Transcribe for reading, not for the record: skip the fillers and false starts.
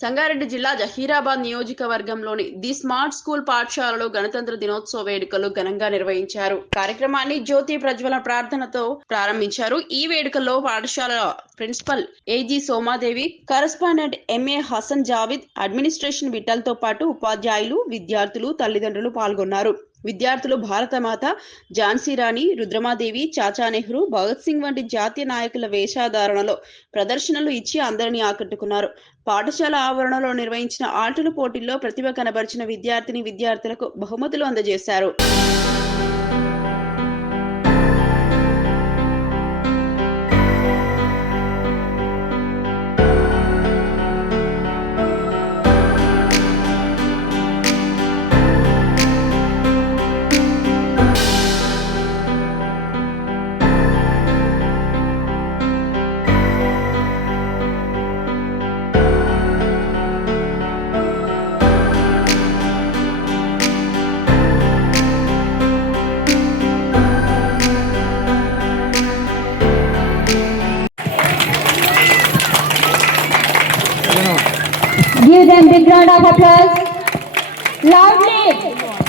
సంగారెడ్డి జిల్లా జహీరాబాద్ నియోజకవర్గంలోని the smart school పాఠశాలలో గణతంత్ర దినోత్సవ వేడుకలు ఘనంగా నిర్వహించారు. కార్యక్రమాన్ని జ్యోతి ప్రజ్వలన ప్రార్థనతో ప్రారంభించారు. ఈ వేడుకల్లో పాఠశాల principal A G Somadevi, correspondent M A Hasan Javid, administration విఠల్తో పాటు ఉపాధ్యాయులు, విద్యార్థులు, తల్లిదండ్రులు పాల్గొన్నారు. విద్యార్థులు భారతమాత, ఝాన్సీ రాణి, రుద్రమాదేవి, చాచా నెహ్రూ, భగత్ సింగ్ వంటి జాతీయ నాయకుల వేషధారణలో ప్రదర్శనలు ఇచ్చి అందరినీ ఆకట్టుకున్నారు. పాఠశాల ఆవరణలో నిర్వహించిన ఆటల పోటీల్లో ప్రతిభ కనబరిచిన విద్యార్థులకు బహుమతులు అందజేశారు. Give them big round of applause. Loudly.